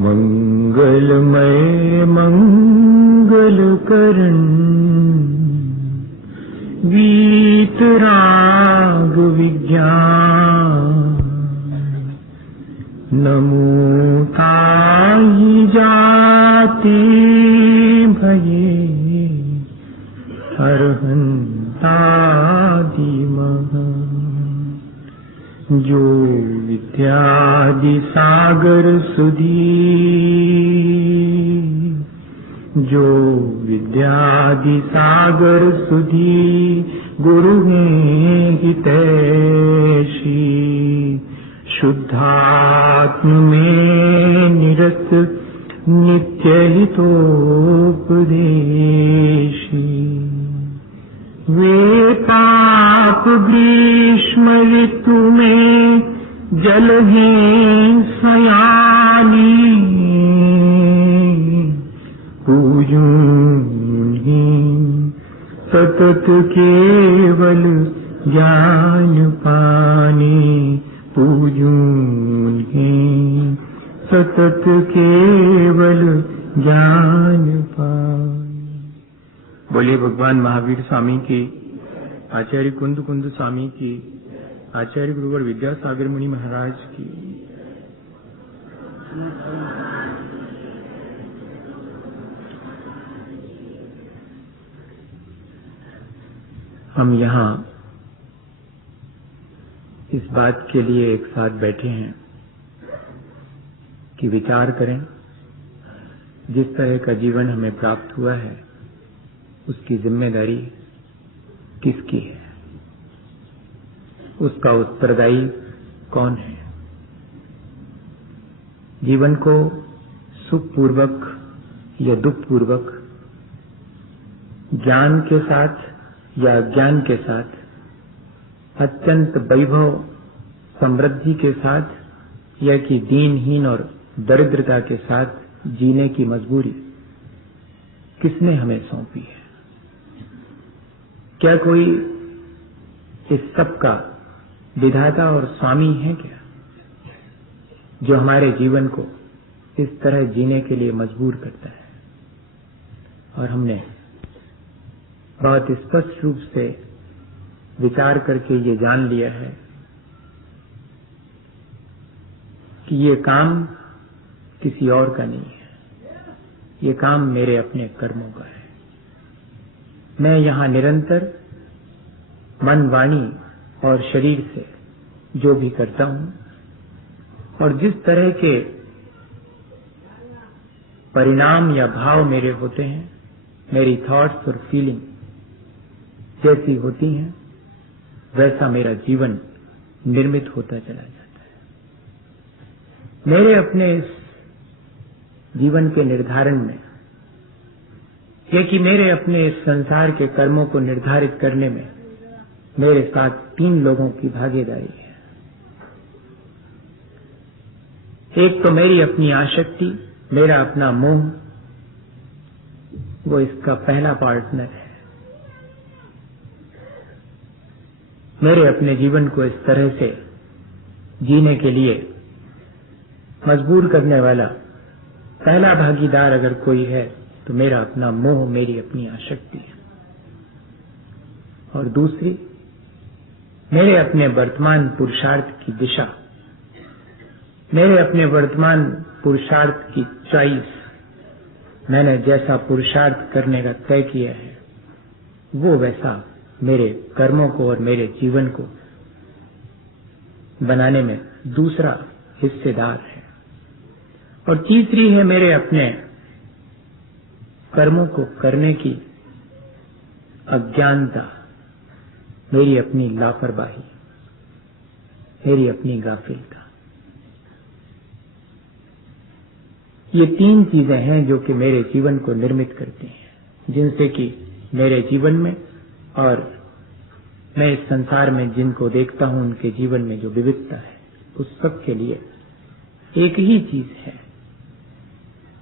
मंगलमय मंगलकरण गीत राग विज्ञान नमो ताहि जाते भये हरहन्तादि महा जो विद्यादि सागर सुधी जो विद्यादि सागर सुधी गुरु हैं हितैषी शुद्धात्म में निरत नित्य हितोपदेशी वे पाप ग्रीष्म ऋतु में जल हैं सयानी पूजूं उन्हें सतत केवल ज्ञान पाने पूजूं उन्हें सतत केवल ज्ञान पाने। बोलिए भगवान महावीर स्वामी की, आचार्य कुंद कुंद स्वामी की, आचार्य गुरुवर विद्यासागर मुनि महाराज की। हम यहाँ इस बात के लिए एक साथ बैठे हैं कि विचार करें जिस तरह का जीवन हमें प्राप्त हुआ है उसकी जिम्मेदारी किसकी है, उसका उत्तरदायी कौन है। जीवन को सुखपूर्वक या दुखपूर्वक, ज्ञान के साथ या अज्ञान के साथ, अत्यंत वैभव समृद्धि के साथ या कि दीनहीन और दरिद्रता के साथ जीने की मजबूरी किसने हमें सौंपी है। क्या कोई इस सब का विधाता और स्वामी है क्या, जो हमारे जीवन को इस तरह जीने के लिए मजबूर करता है। और हमने बहुत स्पष्ट रूप से विचार करके ये जान लिया है कि ये काम किसी और का नहीं है, ये काम मेरे अपने कर्मों का है। मैं यहाँ निरंतर मन, वाणी और शरीर से जो भी करता हूँ और जिस तरह के परिणाम या भाव मेरे होते हैं, मेरी थॉट्स और फीलिंग जैसी होती हैं, वैसा मेरा जीवन निर्मित होता चला जाता है। मेरे अपने इस जीवन के निर्धारण में या कि मेरे अपने इस संसार के कर्मों को निर्धारित करने में मेरे साथ 3 लोगों की भागीदारी है। एक तो मेरी अपनी आसक्ति, मेरा अपना मोह, वो इसका पहला पार्टनर है। मेरे अपने जीवन को इस तरह से जीने के लिए मजबूर करने वाला पहला भागीदार अगर कोई है तो मेरा अपना मोह, मेरी अपनी आसक्ति है। और दूसरी, मेरे अपने वर्तमान पुरुषार्थ की दिशा, मेरे अपने वर्तमान पुरुषार्थ की चॉइस, मैंने जैसा पुरुषार्थ करने का तय किया है वो वैसा मेरे कर्मों को और मेरे जीवन को बनाने में दूसरा हिस्सेदार है। और तीसरी है मेरे अपने कर्मों को करने की अज्ञानता, मेरी अपनी लापरवाही, मेरी अपनी गाफिलता। ये 3 चीजें हैं जो कि मेरे जीवन को निर्मित करती हैं, जिनसे कि मेरे जीवन में और मैं इस संसार में जिनको देखता हूं उनके जीवन में जो विविधता है, उस सब के लिए एक ही चीज है,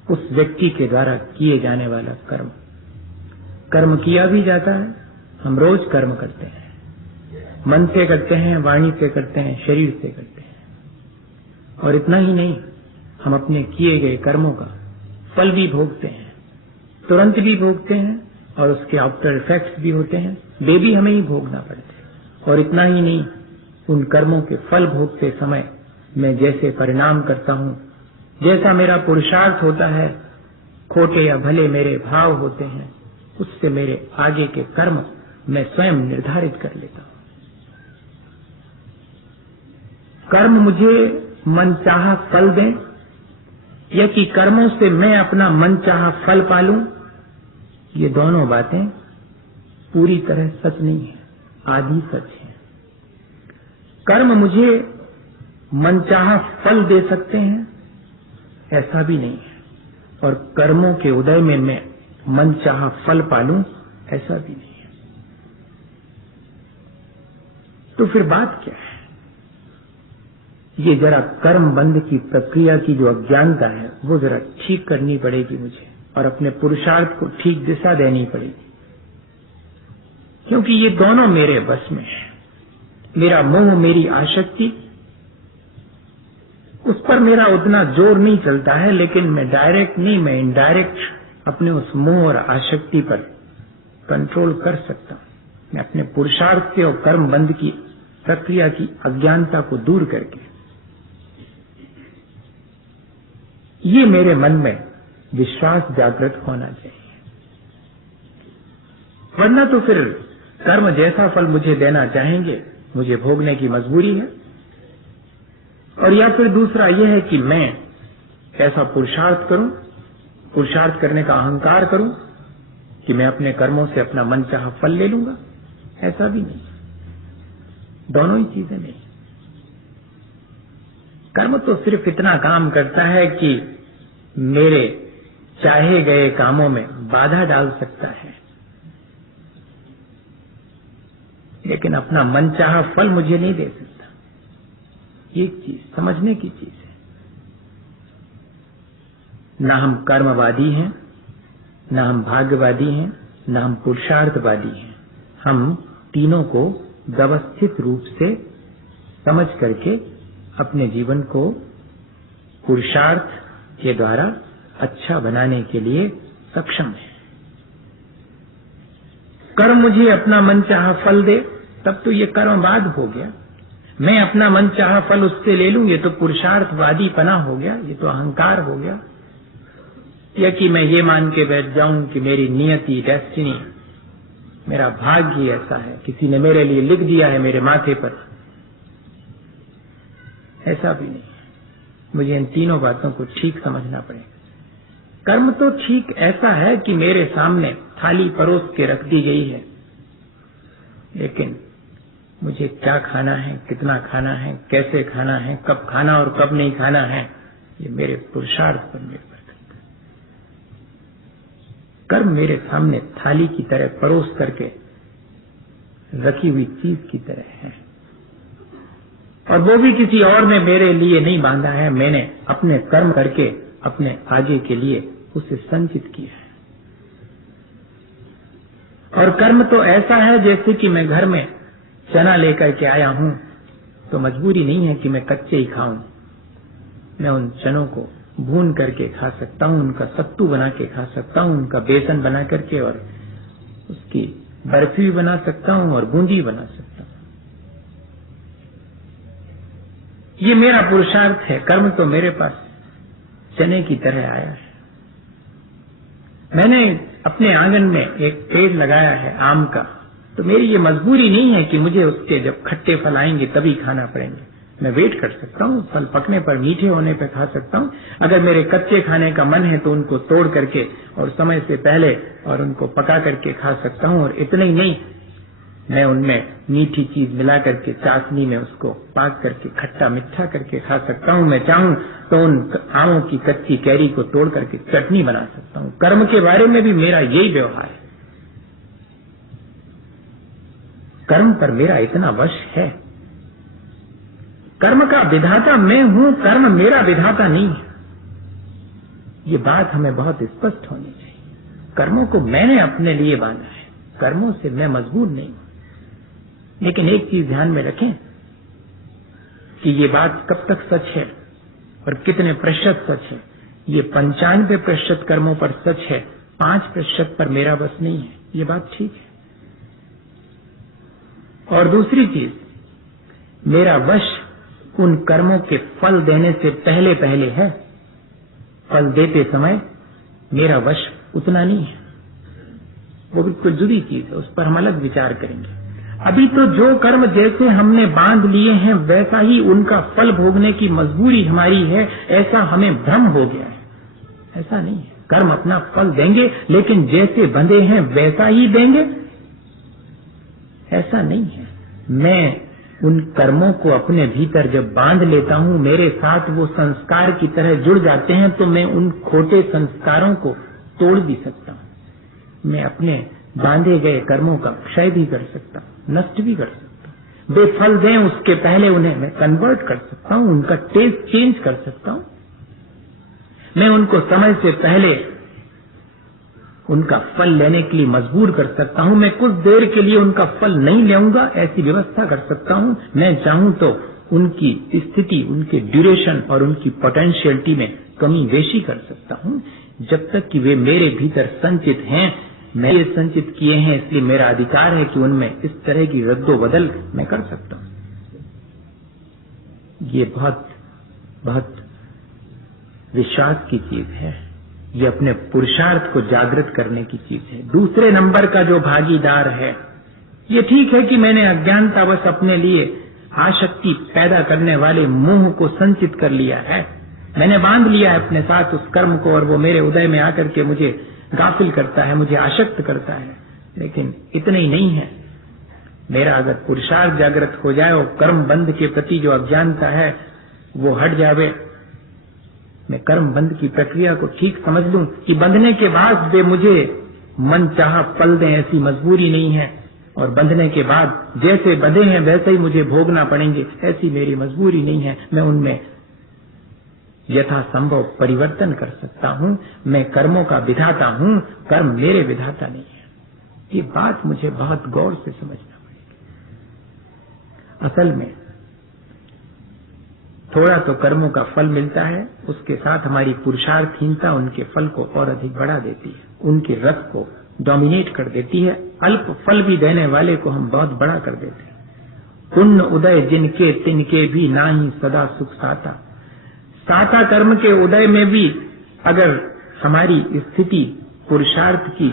उस व्यक्ति के द्वारा किए जाने वाला कर्म। कर्म किया भी जाता है, हम रोज कर्म करते हैं, मन से करते हैं, वाणी से करते हैं, शरीर से करते हैं। और इतना ही नहीं, हम अपने किए गए कर्मों का फल भी भोगते हैं, तुरंत भी भोगते हैं, और उसके आफ्टर इफेक्ट्स भी होते हैं, वे भी हमें ही भोगना पड़ते हैं। और इतना ही नहीं, उन कर्मों के फल भोगते समय मैं जैसे परिणाम करता हूं, जैसा मेरा पुरुषार्थ होता है, खोटे या भले मेरे भाव होते हैं, उससे मेरे आगे के कर्म मैं स्वयं निर्धारित कर लेता हूं। कर्म मुझे मनचाहा फल दें या कि कर्मों से मैं अपना मनचाहा फल पालूं, ये दोनों बातें पूरी तरह सच नहीं है, आधी सच है। कर्म मुझे मनचाहा फल दे सकते हैं, ऐसा भी नहीं है, और कर्मों के उदय में मैं मनचाहा फल पालूं, ऐसा भी नहीं है। तो फिर बात क्या है? ये जरा कर्म बंध की प्रक्रिया की जो अज्ञानता है, वो जरा ठीक करनी पड़ेगी मुझे, और अपने पुरुषार्थ को ठीक दिशा देनी पड़ेगी, क्योंकि ये दोनों मेरे बस में है। मेरा मोह, मेरी आसक्ति, उस पर मेरा उतना जोर नहीं चलता है, लेकिन मैं डायरेक्ट नहीं, मैं इनडायरेक्ट अपने उस मोह और आसक्ति पर कंट्रोल कर सकता हूं। मैं अपने पुरुषार्थ से और कर्म बंध की प्रक्रिया की अज्ञानता को दूर करके, ये मेरे मन में विश्वास जागृत होना चाहिए। वरना तो फिर कर्म जैसा फल मुझे देना चाहेंगे, मुझे भोगने की मजबूरी है। और या फिर दूसरा यह है कि मैं ऐसा पुरुषार्थ करूं, पुरुषार्थ करने का अहंकार करूं कि मैं अपने कर्मों से अपना मनचाहा फल ले लूंगा, ऐसा भी नहीं। दोनों ही चीजें नहीं। कर्म तो सिर्फ इतना काम करता है कि मेरे चाहे गए कामों में बाधा डाल सकता है, लेकिन अपना मनचाहा फल मुझे नहीं दे सकता। एक चीज समझने की चीज है, न हम कर्मवादी हैं, न हम भाग्यवादी हैं, न हम पुरुषार्थवादी हैं। हम तीनों को व्यवस्थित रूप से समझ करके अपने जीवन को पुरुषार्थ के द्वारा अच्छा बनाने के लिए सक्षम है। कर्म मुझे अपना मनचाहा फल दे, तब तो ये कर्मवाद हो गया। मैं अपना मनचाहा फल उससे ले लूं, ये तो पुरुषार्थवादी पना हो गया, ये तो अहंकार हो गया। या कि मैं ये मान के बैठ जाऊं कि मेरी नियति, डेस्टिनी, मेरा भाग्य ऐसा है, किसी ने मेरे लिए लिख दिया है मेरे माथे पर, ऐसा भी नहीं। मुझे इन तीनों बातों को ठीक समझना पड़ेगा। कर्म तो ठीक ऐसा है कि मेरे सामने थाली परोस के रख दी गई है, लेकिन मुझे क्या खाना है, कितना खाना है, कैसे खाना है, कब खाना और कब नहीं खाना है, ये मेरे पुरुषार्थ पर निर्भर करता है। कर्म मेरे सामने थाली की तरह परोस करके रखी हुई चीज की तरह है, और वो भी किसी और ने मेरे लिए नहीं बांधा है, मैंने अपने कर्म करके अपने आगे के लिए उसे संचित किया है। और कर्म तो ऐसा है जैसे कि मैं घर में चना लेकर के आया हूं, तो मजबूरी नहीं है कि मैं कच्चे ही खाऊं। मैं उन चनों को भून करके खा सकता हूं, उनका सत्तू बना के खा सकता हूं, उनका बेसन बना करके, और उसकी बर्फी भी बना सकता हूं और बूंदी बना सकता हूं। ये मेरा पुरुषार्थ है। कर्म तो मेरे पास चने की तरह आया है। मैंने अपने आंगन में एक पेड़ लगाया है आम का, तो मेरी ये मजबूरी नहीं है कि मुझे उसके जब खट्टे फल आएंगे तभी खाना पड़ेंगे। मैं वेट कर सकता हूँ, फल पकने पर, मीठे होने पर खा सकता हूँ। अगर मेरे कच्चे खाने का मन है तो उनको तोड़ करके और समय से पहले और उनको पका करके खा सकता हूँ। और इतना ही नहीं, मैं उनमें मीठी चीज मिला करके चाशनी में उसको पाक करके खट्टा मीठा करके खा सकता हूँ। मैं चाहूं तो उन आमों की कच्ची कैरी को तोड़ करके चटनी बना सकता हूँ। कर्म के बारे में भी मेरा यही व्यवहार है। कर्म पर मेरा इतना वश है। कर्म का विधाता मैं हूं, कर्म मेरा विधाता नहीं है। ये बात हमें बहुत स्पष्ट होनी चाहिए। कर्मों को मैंने अपने लिए बांधा है, कर्मों से मैं मजबूर नहीं हूं। लेकिन एक चीज ध्यान में रखें कि ये बात कब तक सच है और कितने प्रतिशत सच है? ये 95% कर्मों पर सच है, 5% पर मेरा बस नहीं है। ये बात ठीक है। और दूसरी चीज, मेरा वश उन कर्मों के फल देने से पहले पहले है, फल देते समय मेरा वश उतना नहीं है। वो बिल्कुल जुड़ी चीज है, उस पर हम अलग विचार करेंगे। अभी तो जो कर्म जैसे हमने बांध लिए हैं वैसा ही उनका फल भोगने की मजबूरी हमारी है, ऐसा हमें भ्रम हो गया है। ऐसा नहीं है, कर्म अपना फल देंगे, लेकिन जैसे बंधे हैं वैसा ही देंगे, ऐसा नहीं है। मैं उन कर्मों को अपने भीतर जब बांध लेता हूं, मेरे साथ वो संस्कार की तरह जुड़ जाते हैं, तो मैं उन खोटे संस्कारों को तोड़ भी सकता हूं। मैं अपने बांधे गए कर्मों का क्षय भी कर सकता हूं, नष्ट भी कर सकता हूं। बेफल दें उसके पहले उन्हें मैं कन्वर्ट कर सकता हूं, उनका टेस्ट चेंज कर सकता हूं। मैं उनको समय से पहले उनका फल लेने के लिए मजबूर कर सकता हूं। मैं कुछ देर के लिए उनका फल नहीं लेऊंगा, ऐसी व्यवस्था कर सकता हूं। मैं चाहूं तो उनकी स्थिति, उनके ड्यूरेशन और उनकी पोटेंशियलिटी में कमी बेशी कर सकता हूं, जब तक कि वे मेरे भीतर संचित हैं। मैं ये संचित किए हैं, इसलिए मेरा अधिकार है कि उनमें इस तरह की रद्दोबदल मैं कर सकता हूं। ये बहुत बहुत विश्वास की चीज है। ये अपने पुरुषार्थ को जागृत करने की चीज है। दूसरे नंबर का जो भागीदार है, ये ठीक है कि मैंने अज्ञानतावश अपने लिए आसक्ति पैदा करने वाले मोह को संचित कर लिया है। मैंने बांध लिया है अपने साथ उस कर्म को, और वो मेरे उदय में आकर के मुझे गाफिल करता है, मुझे आसक्त करता है। लेकिन इतना ही नहीं है, मेरा अगर पुरुषार्थ जागृत हो जाए और कर्म बंध के प्रति जो अज्ञानता है वो हट जावे, मैं कर्म बंध की प्रक्रिया को ठीक समझ लूं कि बंधने के बाद वे मुझे मन चाहा फल दें, ऐसी मजबूरी नहीं है, और बंधने के बाद जैसे बंधे हैं वैसे ही मुझे भोगना पड़ेंगे, ऐसी मेरी मजबूरी नहीं है। मैं उनमें यथासंभव परिवर्तन कर सकता हूं। मैं कर्मों का विधाता हूं, कर्म मेरे विधाता नहीं है। ये बात मुझे बहुत गौर से समझना पड़ेगी। असल में थोड़ा तो कर्मों का फल मिलता है, उसके साथ हमारी पुरुषार्थहीनता उनके फल को और अधिक बढ़ा देती है, उनके रस को डोमिनेट कर देती है। अल्प फल भी देने वाले को हम बहुत बड़ा कर देते हैं। पुण्य उदय जिनके तिनके भी नाही सदा सुख साता। साता कर्म के उदय में भी अगर हमारी स्थिति पुरुषार्थ की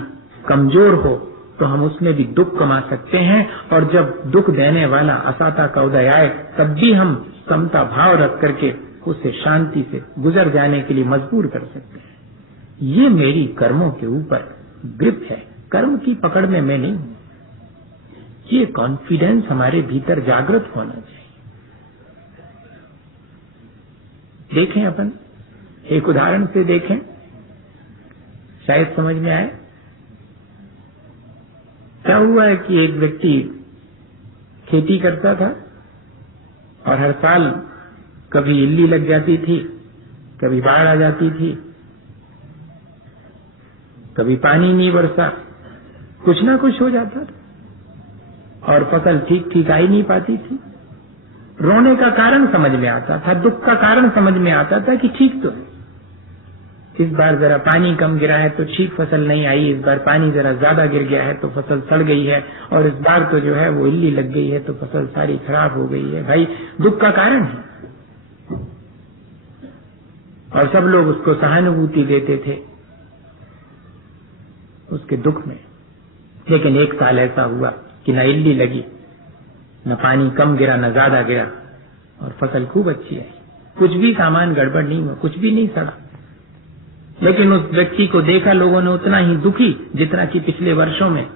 कमजोर हो तो हम उसमें भी दुख कमा सकते हैं, और जब दुख देने वाला असाता का उदय आए तब भी हम समता भाव रख करके उसे शांति से गुजर जाने के लिए मजबूर कर सकते हैं। ये मेरी कर्मों के ऊपर ग्रिप है, कर्म की पकड़ में मैं नहीं हूं। ये कॉन्फिडेंस हमारे भीतर जागृत होना चाहिए। देखें, अपन एक उदाहरण से देखें, शायद समझ में आए। क्या हुआ है कि एक व्यक्ति खेती करता था और हर साल कभी इल्ली लग जाती थी, कभी बाढ़ आ जाती थी, कभी पानी नहीं बरसा, कुछ ना कुछ हो जाता था और फसल ठीक ठीक आ ही नहीं पाती थी। रोने का कारण समझ में आता था, दुख का कारण समझ में आता था कि ठीक तो है, इस बार जरा पानी कम गिरा है तो ठीक फसल नहीं आई, इस बार पानी जरा ज्यादा गिर गया है तो फसल सड़ गई है, और इस बार तो जो है वो इल्ली लग गई है तो फसल सारी खराब हो गई है। भाई दुख का कारण है, और सब लोग उसको सहानुभूति देते थे उसके दुख में। लेकिन एक साल ऐसा हुआ कि न इल्ली लगी, न पानी कम गिरा, न ज्यादा गिरा, और फसल खूब अच्छी आई, कुछ भी सामान गड़बड़ नहीं हुआ, कुछ भी नहीं सड़ा। लेकिन उस व्यक्ति को देखा लोगों ने उतना ही दुखी जितना कि पिछले वर्षों में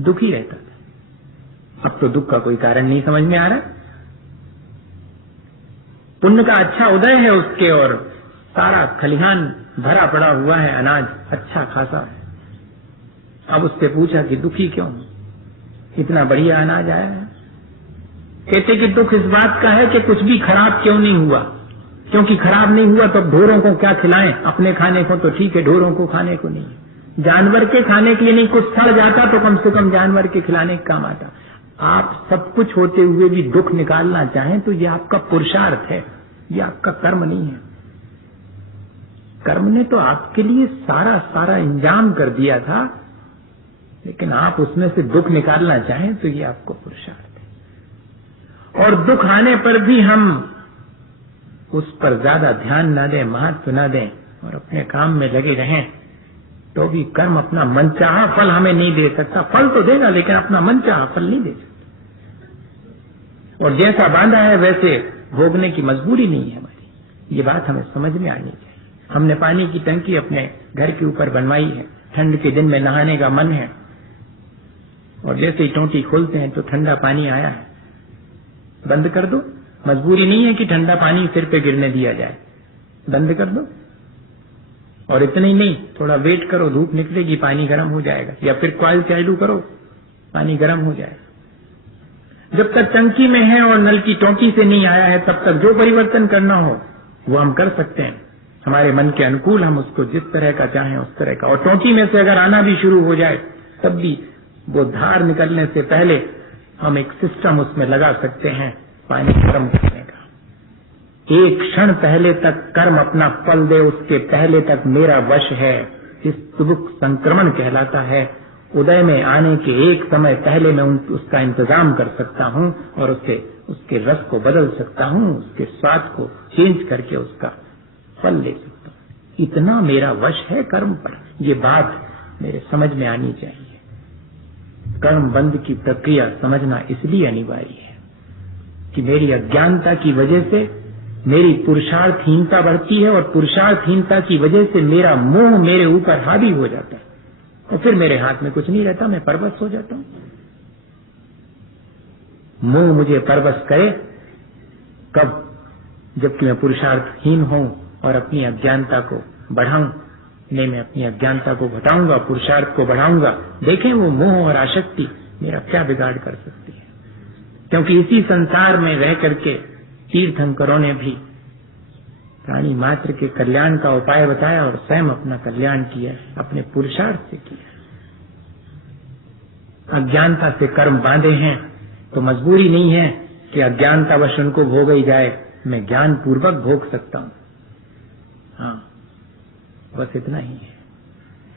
दुखी रहता था। अब तो दुख का कोई कारण नहीं समझ में आ रहा। पुण्य का अच्छा उदय है उसके, और सारा खलिहान भरा पड़ा हुआ है, अनाज अच्छा खासा है। अब उससे पूछा कि दुखी क्यों, इतना बढ़िया अनाज आया है। कहते कि दुख इस बात का है कि कुछ भी खराब क्यों नहीं हुआ, क्योंकि खराब नहीं हुआ तो ढोरों को क्या खिलाएं, अपने खाने को तो ठीक है, ढोरों को खाने को नहीं, जानवर के खाने के लिए नहीं, कुछ सड़ जाता तो कम से कम जानवर के खिलाने का काम आता। आप सब कुछ होते हुए भी दुख निकालना चाहें तो ये आपका पुरुषार्थ है, ये आपका कर्म नहीं है। कर्म ने तो आपके लिए सारा सारा इंजाम कर दिया था, लेकिन आप उसमें से दुख निकालना चाहें तो ये आपको पुरुषार्थ है। और दुख आने पर भी हम उस पर ज्यादा ध्यान न दें, महत्व न दें और अपने काम में लगे रहें, तो भी कर्म अपना मनचाहा फल हमें नहीं दे सकता। फल तो देगा लेकिन अपना मनचाहा फल नहीं दे सकता। और जैसा बांधा है वैसे भोगने की मजबूरी नहीं है हमारी। ये बात हमें समझ में आनी चाहिए। हमने पानी की टंकी अपने घर के ऊपर बनवाई है, ठंड के दिन में नहाने का मन है, और जैसे ही टोंटी खोलते हैं तो ठंडा पानी आया है, बंद कर दो। मजबूरी नहीं है कि ठंडा पानी सिर पे गिरने दिया जाए, बंद कर दो। और इतना ही नहीं, थोड़ा वेट करो, धूप निकलेगी, पानी गर्म हो जाएगा, या फिर कॉइल चालू करो, पानी गर्म हो जाएगा। जब तक टंकी में है और नल की टोंटी से नहीं आया है, तब तक जो परिवर्तन करना हो वो हम कर सकते हैं। हमारे मन के अनुकूल हम उसको जिस तरह का चाहें उस तरह का। और टोंटी में से अगर आना भी शुरू हो जाए तब भी वो धार निकलने से पहले हम एक सिस्टम उसमें लगा सकते हैं पानी गर्म करने का। एक क्षण पहले तक कर्म अपना फल दे, उसके पहले तक मेरा वश है। इस दुख संक्रमण कहलाता है। उदय में आने के एक समय पहले मैं उसका इंतजाम कर सकता हूँ और उसके रस को बदल सकता हूँ, उसके स्वाद को चेंज करके उसका फल ले सकता हूँ। इतना मेरा वश है कर्म पर। ये बात मेरे समझ में आनी चाहिए। कर्म बंध की प्रक्रिया समझना इसलिए अनिवार्य है कि मेरी अज्ञानता की वजह से मेरी पुरुषार्थहीनता बढ़ती है, और पुरुषार्थहीनता की वजह से मेरा मोह मेरे ऊपर हावी हो जाता है, और फिर मेरे हाथ में कुछ नहीं रहता, मैं परवश हो जाता हूं। मोह मुझे परवश करे कब? जबकि मैं पुरुषार्थहीन हूं और अपनी अज्ञानता को बढ़ाऊं। नहीं, मैं अपनी अज्ञानता को घटाऊंगा, पुरुषार्थ को बढ़ाऊंगा। देखें वो मोह और आसक्ति मेरा क्या बिगाड़ कर सकती है। क्योंकि इसी संसार में रह करके तीर्थंकरों ने भी प्राणी मात्र के कल्याण का उपाय बताया और स्वयं अपना कल्याण किया, अपने पुरुषार्थ से किया। अज्ञानता से कर्म बांधे हैं तो मजबूरी नहीं है कि अज्ञानतावश उनको भोग ही जाए, मैं ज्ञान पूर्वक भोग सकता हूं। हाँ, बस इतना ही है।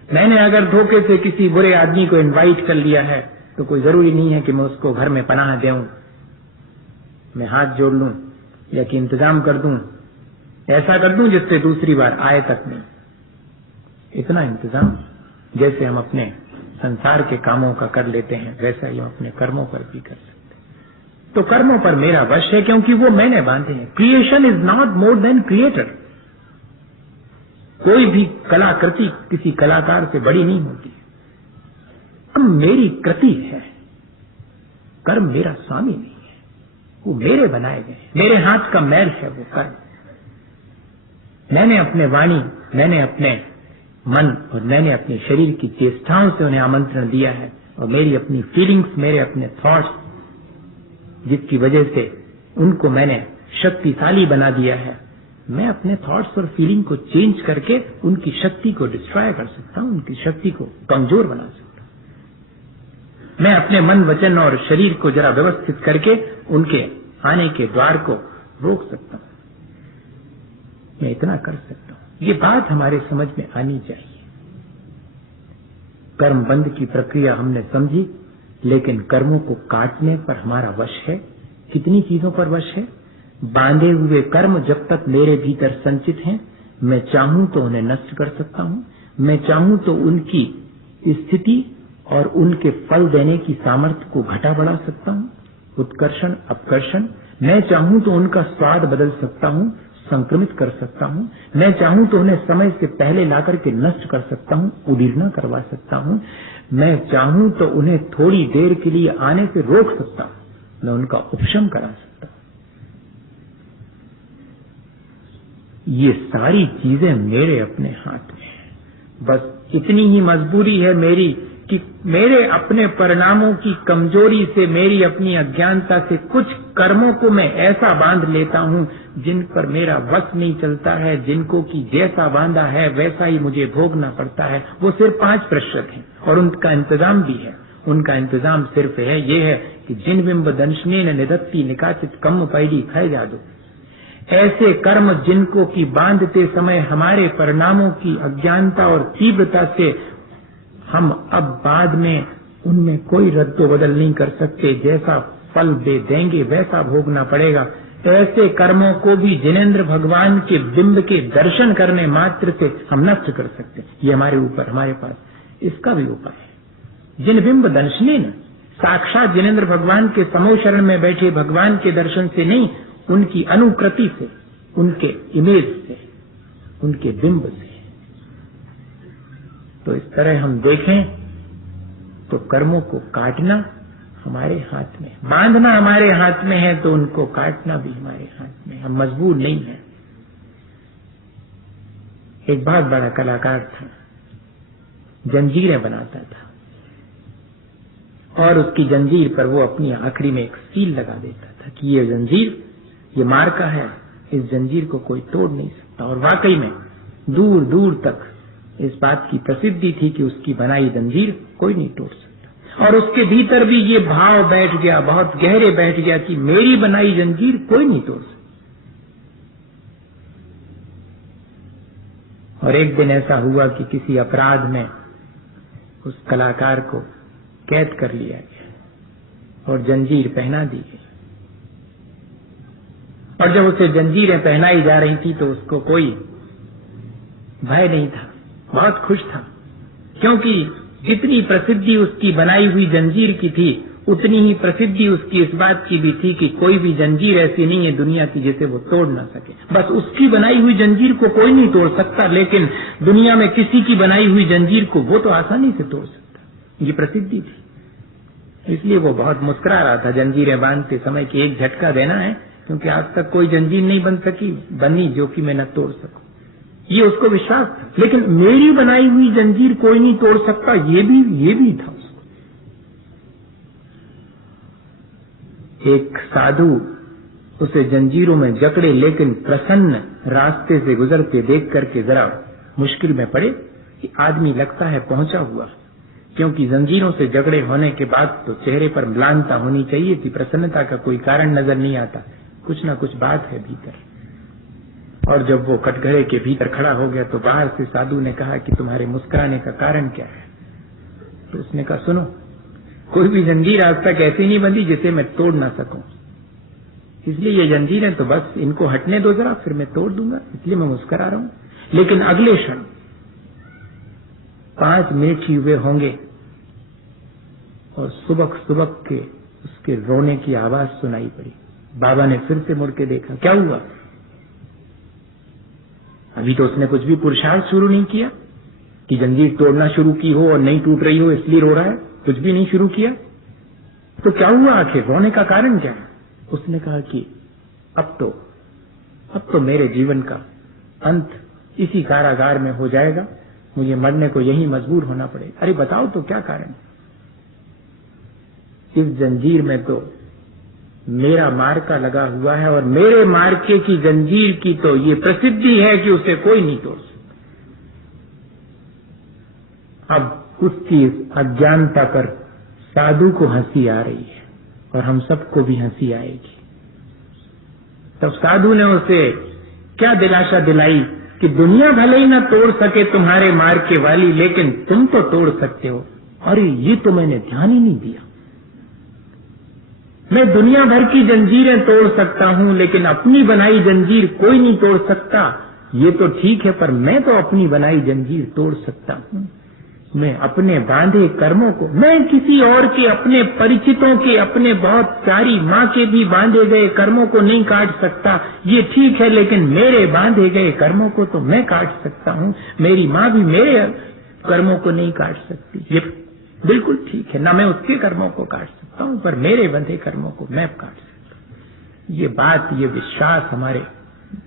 मैंने अगर धोखे से किसी बुरे आदमी को इनवाइट कर लिया है तो कोई जरूरी नहीं है कि मैं उसको घर में पनाह दूं, मैं हाथ जोड़ लूं या कि इंतजाम कर दूं, ऐसा कर दूं जिससे दूसरी बार आए तक नहीं। इतना इंतजाम जैसे हम अपने संसार के कामों का कर लेते हैं, वैसा ही हम अपने कर्मों पर भी कर सकते हैं। तो कर्मों पर मेरा वश है क्योंकि वो मैंने बांधे हैं। Creation is not more than creator. कोई भी कलाकृति किसी कलाकार से बड़ी नहीं होती। कर्म मेरी कृति है, कर्म मेरा स्वामी नहीं है, वो मेरे बनाए गए, मेरे हाथ का मैल है वो कर्म। मैंने अपने वाणी, मैंने अपने मन और मैंने अपने शरीर की चेष्टाओं से उन्हें आमंत्रण दिया है, और मेरी अपनी फीलिंग्स, मेरे अपने थॉट्स, जिसकी वजह से उनको मैंने शक्तिशाली बना दिया है। मैं अपने थॉट्स और फीलिंग को चेंज करके उनकी शक्ति को डिस्ट्रॉय कर सकता हूं, उनकी शक्ति को कमजोर बना सकता हूं। मैं अपने मन, वचन और शरीर को जरा व्यवस्थित करके उनके आने के द्वार को रोक सकता हूं। मैं इतना कर सकता हूं। ये बात हमारे समझ में आनी चाहिए। कर्म बंध की प्रक्रिया हमने समझी, लेकिन कर्मों को काटने पर हमारा वश है। कितनी चीजों पर वश है? बांधे हुए कर्म जब तक मेरे भीतर संचित हैं, मैं चाहूं तो उन्हें नष्ट कर सकता हूं। मैं चाहूं तो उनकी स्थिति और उनके फल देने की सामर्थ्य को घटा बढ़ा सकता हूं, उत्कर्षण अपकर्षण। मैं चाहूं तो उनका स्वाद बदल सकता हूं, संक्रमित कर सकता हूं। मैं चाहूं तो उन्हें समय से पहले लाकर के नष्ट कर सकता हूं, उदीर्णा करवा सकता हूं। मैं चाहूं तो उन्हें थोड़ी देर के लिए आने से रोक सकता हूं, मैं उनका उपशम करा सकता हूं। ये सारी चीजें मेरे अपने हाथ में है। बस इतनी ही मजबूरी है मेरी कि मेरे अपने परिणामों की कमजोरी से, मेरी अपनी अज्ञानता से कुछ कर्मों को मैं ऐसा बांध लेता हूं जिन पर मेरा वश नहीं चलता है, जिनको कि जैसा बांधा है वैसा ही मुझे भोगना पड़ता है। वो सिर्फ 5% है और उनका इंतजाम भी है। उनका इंतजाम सिर्फ है ये है कि जिन बिंब दंशने निधत्ती निकाचित कम पैडी खाए जादू। ऐसे कर्म जिनको की बांधते समय हमारे परिणामों की अज्ञानता और तीव्रता से हम अब बाद में उनमें कोई रद्दो बदल नहीं कर सकते, जैसा फल दे देंगे वैसा भोगना पड़ेगा। ऐसे कर्मों को भी जिनेंद्र भगवान के बिंब के दर्शन करने मात्र से हम नष्ट कर सकते हैं। ये हमारे ऊपर, हमारे पास इसका भी उपाय है। जिन बिंब दर्शने न, साक्षात जिनेंद्र भगवान के समो शरण में बैठे भगवान के दर्शन से नहीं, उनकी अनुकृति से, उनके इमेज से, उनके बिंब से। तो इस तरह हम देखें तो कर्मों को काटना हमारे हाथ में, बांधना हमारे हाथ में है, तो उनको काटना भी हमारे हाथ में। हम मजबूर नहीं हैं। एक बहुत बड़ा कलाकार था, जंजीरें बनाता था और उसकी जंजीर पर वो अपनी आखिरी में एक सील लगा देता था कि ये जंजीर, ये मार्का है, इस जंजीर को कोई तोड़ नहीं सकता। और वाकई में दूर दूर तक इस बात की प्रसिद्धि थी कि उसकी बनाई जंजीर कोई नहीं तोड़ सकता। और उसके भीतर भी ये भाव बैठ गया, बहुत गहरे बैठ गया कि मेरी बनाई जंजीर कोई नहीं तोड़ सकता। और एक दिन ऐसा हुआ कि किसी अपराध में उस कलाकार को कैद कर लिया गया और जंजीर पहना दी गई। और जब उसे जंजीरें पहनाई जा रही थी तो उसको कोई भय नहीं था, बहुत खुश था, क्योंकि जितनी प्रसिद्धि उसकी बनाई हुई जंजीर की थी, उतनी ही प्रसिद्धि उसकी इस बात की भी थी कि कोई भी जंजीर ऐसी नहीं है दुनिया की जिसे वो तोड़ ना सके। बस उसकी बनाई हुई जंजीर को कोई नहीं तोड़ सकता, लेकिन दुनिया में किसी की बनाई हुई जंजीर को वो तो आसानी से तोड़ सकता। ये प्रसिद्धि थी, इसलिए वो बहुत मुस्कुरा रहा था जंजीरें बांधते समय कि एक झटका देना है, क्योंकि आज तक कोई जंजीर नहीं बनी जो कि मैं न तोड़ सकूं। ये उसको विश्वास था। लेकिन मेरी बनाई हुई जंजीर कोई नहीं तोड़ सकता, ये भी था उसको। एक साधु उसे जंजीरों में जकड़े लेकिन प्रसन्न रास्ते से गुजरते देख करके जरा मुश्किल में पड़े कि आदमी लगता है पहुंचा हुआ, क्योंकि जंजीरों से जकड़े होने के बाद तो चेहरे पर म्लानता होनी चाहिए थी, प्रसन्नता का कोई कारण नजर नहीं आता, कुछ ना कुछ बात है भीतर। और जब वो कटघरे के भीतर खड़ा हो गया तो बाहर से साधु ने कहा कि तुम्हारे मुस्कुराने का कारण क्या है? तो उसने कहा, सुनो, कोई भी जंजीर आज तक ऐसी नहीं बंधी जिसे मैं तोड़ ना सकूं, इसलिए ये जंजीरें तो बस इनको हटने दो जरा, फिर मैं तोड़ दूंगा, इसलिए मैं मुस्कुरा रहा हूं। लेकिन अगले क्षण 5 मिनट ही हुए होंगे और सुबक के उसके रोने की आवाज सुनाई पड़ी। बाबा ने फिर से मुड़ के देखा, क्या हुआ? अभी तो उसने कुछ भी पुरुषार्थ शुरू नहीं किया कि जंजीर तोड़ना शुरू की हो और नहीं टूट रही हो इसलिए रो रहा है, कुछ भी नहीं शुरू किया। तो क्या हुआ आखिर, रोने का कारण क्या है? उसने कहा कि अब तो मेरे जीवन का अंत इसी कारागार में हो जाएगा, मुझे मरने को यही मजबूर होना पड़ेगा। अरे बताओ तो क्या कारण? इस जंजीर में तो मेरा मार्का लगा हुआ है और मेरे मार्के की जंजीर की तो ये प्रसिद्धि है कि उसे कोई नहीं तोड़ सकता। अब उसकी अज्ञानता पर साधु को हंसी आ रही है और हम सबको भी हंसी आएगी। तब साधु ने उसे क्या दिलासा दिलाई कि दुनिया भले ही न तोड़ सके तुम्हारे मार्के वाली, लेकिन तुम तो तोड़ सकते हो। अरे ये तो मैंने ध्यान ही नहीं दिया। मैं दुनिया भर की जंजीरें तोड़ सकता हूं, लेकिन अपनी बनाई जंजीर कोई नहीं तोड़ सकता। ये तो ठीक है, पर मैं तो अपनी बनाई जंजीर तोड़ सकता हूं। मैं अपने बांधे कर्मों को, मैं किसी और के, अपने परिचितों के, अपने बहुत प्यारी माँ के भी बांधे गए कर्मों को नहीं काट सकता। ये ठीक है, लेकिन मेरे बांधे गए कर्मों को तो मैं काट सकता हूं। मेरी माँ भी मेरे कर्मों को नहीं काट सकती। ये बिल्कुल ठीक है, ना मैं उसके कर्मों को काट सकता हूं, पर मेरे बंधे कर्मों को मैं काट सकता हूं। ये बात, ये विश्वास हमारे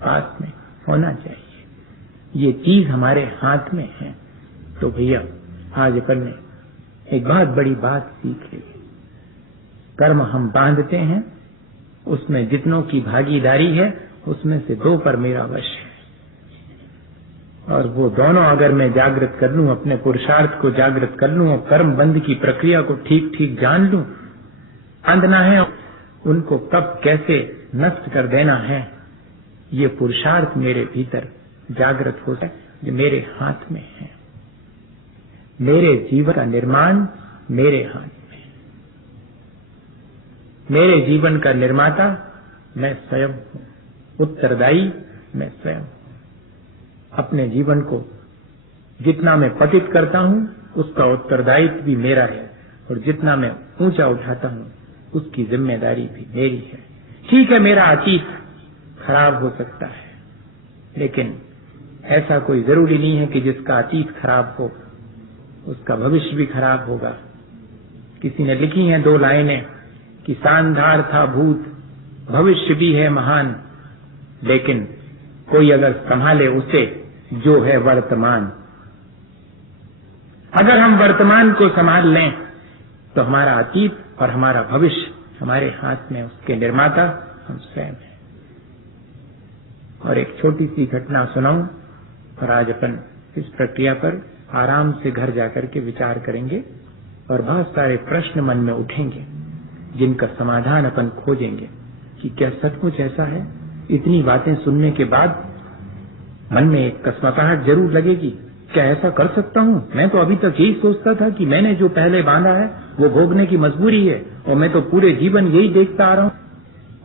पास में होना चाहिए। ये चीज हमारे हाथ में है। तो भैया आज अपन ने एक बहुत बड़ी बात सीख ली। कर्म हम बांधते हैं, उसमें जितनों की भागीदारी है उसमें से 2 पर मेरा वश है, और वो दोनों अगर मैं जागृत कर लूं, अपने पुरुषार्थ को जागृत कर लूं और कर्म बंध की प्रक्रिया को ठीक ठीक जान लूं, बांधना है उनको कब कैसे नष्ट कर देना है ये पुरुषार्थ मेरे भीतर जागृत हो जाए जो मेरे हाथ में है। मेरे जीवन का निर्माण मेरे हाथ में। मेरे जीवन का निर्माता मैं स्वयं हूं, उत्तरदायी मैं स्वयं हूं। अपने जीवन को जितना मैं पतित करता हूं उसका उत्तरदायित्व भी मेरा है, और जितना मैं ऊंचा उठाता हूं उसकी जिम्मेदारी भी मेरी है। ठीक है, मेरा अतीत खराब हो सकता है, लेकिन ऐसा कोई जरूरी नहीं है कि जिसका अतीत खराब हो उसका भविष्य भी खराब होगा। किसी ने लिखी हैं 2 लाइनें कि शानदार था भूत, भविष्य भी है महान, लेकिन कोई अगर संभाले उसे जो है वर्तमान। अगर हम वर्तमान को संभाल लें तो हमारा अतीत और हमारा भविष्य हमारे हाथ में, उसके निर्माता हम स्वयं हैं। और एक छोटी सी घटना सुनाऊं और आज अपन इस प्रक्रिया पर आराम से घर जाकर के विचार करेंगे और बहुत सारे प्रश्न मन में उठेंगे जिनका समाधान अपन खोजेंगे कि क्या सचमुच ऐसा है। इतनी बातें सुनने के बाद मन में एक कसमसाहट जरूर लगेगी, क्या ऐसा कर सकता हूं? मैं तो अभी तक यही सोचता था कि मैंने जो पहले बांधा है वो भोगने की मजबूरी है, और मैं तो पूरे जीवन यही देखता आ रहा हूं।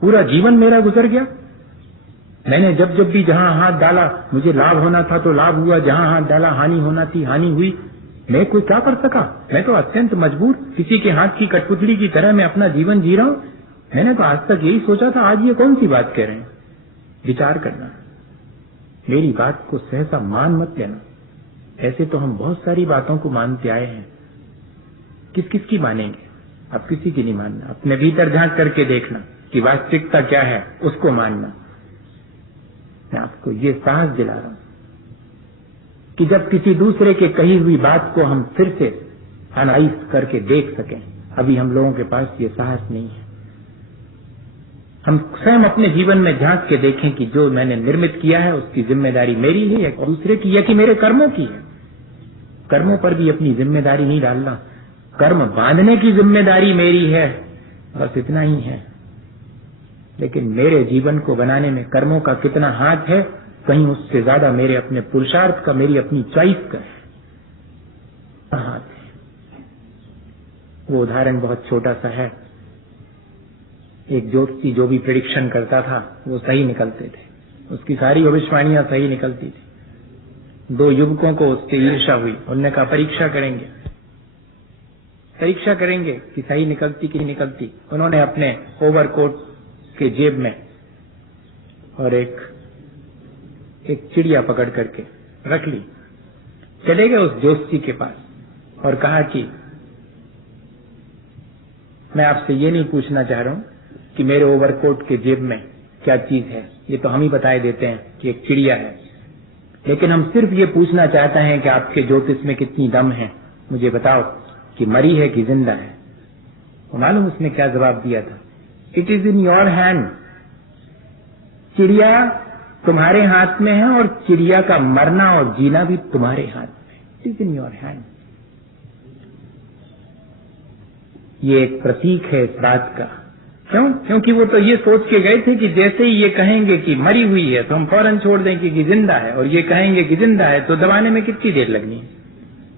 पूरा जीवन मेरा गुजर गया। मैंने जब जब भी जहां हाथ डाला मुझे लाभ होना था तो लाभ हुआ, जहां हाथ डाला हानि होना थी हानि हुई। मैं कोई क्या कर सका? मैं तो अत्यंत मजबूर, किसी के हाथ की कठपुतली की तरह मैं अपना जीवन जी रहा हूं। मैंने तो आज तक यही सोचा था, आज ये कौन सी बात कह रहे हैं? विचार करना, मेरी बात को सहसा मान मत लेना। ऐसे तो हम बहुत सारी बातों को मानते आए हैं, किस किस की मानेंगे? अब किसी की नहीं मानना। अपने भीतर झांक करके देखना कि वास्तविकता क्या है, उसको मानना। मैं आपको ये साहस दिला रहा हूं कि जब किसी दूसरे के कही हुई बात को हम फिर से एनालाइज करके देख सकें, अभी हम लोगों के पास ये साहस नहीं है। हम स्वयं अपने जीवन में झांक के देखें कि जो मैंने निर्मित किया है उसकी जिम्मेदारी मेरी है या दूसरे की, या कि मेरे कर्मों की है। कर्मों पर भी अपनी जिम्मेदारी नहीं डालना। कर्म बांधने की जिम्मेदारी मेरी है, बस इतना ही है। लेकिन मेरे जीवन को बनाने में कर्मों का कितना हाथ है, कहीं उससे ज्यादा मेरे अपने पुरुषार्थ का, मेरी अपनी चॉइस का हाथ है। वो उदाहरण बहुत छोटा सा है। एक ज्योतिषी जो भी प्रेडिक्शन करता था वो सही निकलते थे, उसकी सारी भविष्यवाणियां सही निकलती थी। 2 युवकों को उससे ईर्ष्या हुई। उन्होंने कहा परीक्षा करेंगे कि सही निकलती कि नहीं निकलती। उन्होंने अपने ओवरकोट के जेब में और एक चिड़िया पकड़ करके रख ली। चले गए उस ज्योतिषी के पास और कहा कि मैं आपसे ये नहीं पूछना चाह रहा हूं कि मेरे ओवरकोट के जेब में क्या चीज है, ये तो हम ही बताए देते हैं कि एक चिड़िया है, लेकिन हम सिर्फ ये पूछना चाहते हैं कि आपके ज्योतिष में कितनी दम है। मुझे बताओ कि मरी है कि जिंदा है। तो मालूम उसने क्या जवाब दिया था? It is in your hand. चिड़िया तुम्हारे हाथ में है और चिड़िया का मरना और जीना भी तुम्हारे हाथ में। It is in your hand. ये एक प्रतीक है इस बात का। क्यों? क्योंकि वो तो ये सोच के गए थे कि जैसे ही ये कहेंगे कि मरी हुई है तो हम फौरन छोड़ दें कि जिंदा है, और ये कहेंगे कि जिंदा है तो दबाने में कितनी देर लगनी है।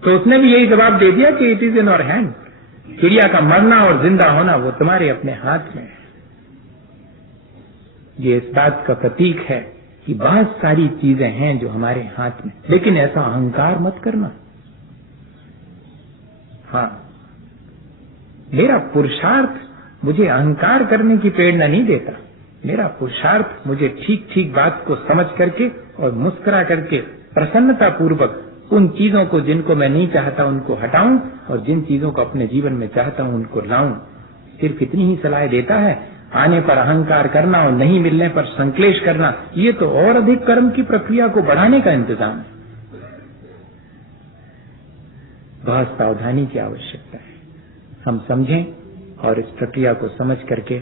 तो उसने भी यही जवाब दे दिया कि it is in your hand. चिड़िया का मरना और जिंदा होना वो तुम्हारे अपने हाथ में है। ये इस बात का प्रतीक है कि बहुत सारी चीजें हैं जो हमारे हाथ में, लेकिन ऐसा अहंकार मत करना। हाँ, मेरा पुरुषार्थ मुझे अहंकार करने की प्रेरणा नहीं देता। मेरा पुरुषार्थ मुझे ठीक ठीक बात को समझ करके और मुस्कुरा करके प्रसन्नता पूर्वक उन चीजों को जिनको मैं नहीं चाहता उनको हटाऊं, और जिन चीजों को अपने जीवन में चाहता हूं उनको लाऊं। सिर्फ इतनी ही सलाह देता है। आने पर अहंकार करना और नहीं मिलने पर संक्लेश करना, ये तो और अधिक कर्म की प्रक्रिया को बढ़ाने का इंतजाम है। बहुत सावधानी की आवश्यकता है। हम समझें और इस प्रक्रिया को समझ करके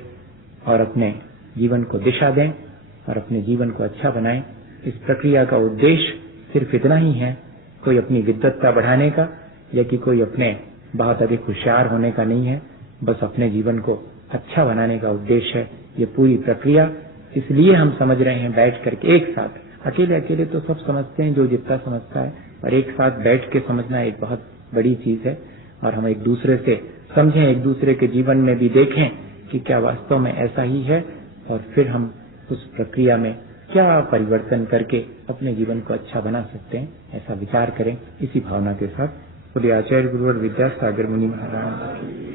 और अपने जीवन को दिशा दें और अपने जीवन को अच्छा बनाएं। इस प्रक्रिया का उद्देश्य सिर्फ इतना ही है, कोई अपनी विद्वत्ता बढ़ाने का या कि कोई अपने बहुत अधिक होशियार होने का नहीं है। बस अपने जीवन को अच्छा बनाने का उद्देश्य है। ये पूरी प्रक्रिया इसलिए हम समझ रहे हैं बैठ करके एक साथ। अकेले अकेले तो सब समझते हैं जो जितना समझता है, और एक साथ बैठ के समझना एक बहुत बड़ी चीज है। और हम एक दूसरे से समझें, एक दूसरे के जीवन में भी देखें कि क्या वास्तव में ऐसा ही है, और फिर हम उस प्रक्रिया में क्या परिवर्तन करके अपने जीवन को अच्छा बना सकते हैं, ऐसा विचार करें। इसी भावना के साथ बोलिए आचार्य गुरुवर विद्यासागर मुनि महाराज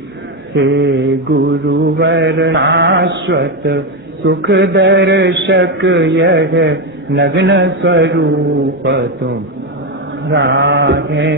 हे गुरुवर शाश्वत सुख दर्शक यह नग्न स्वरूप तुम राहे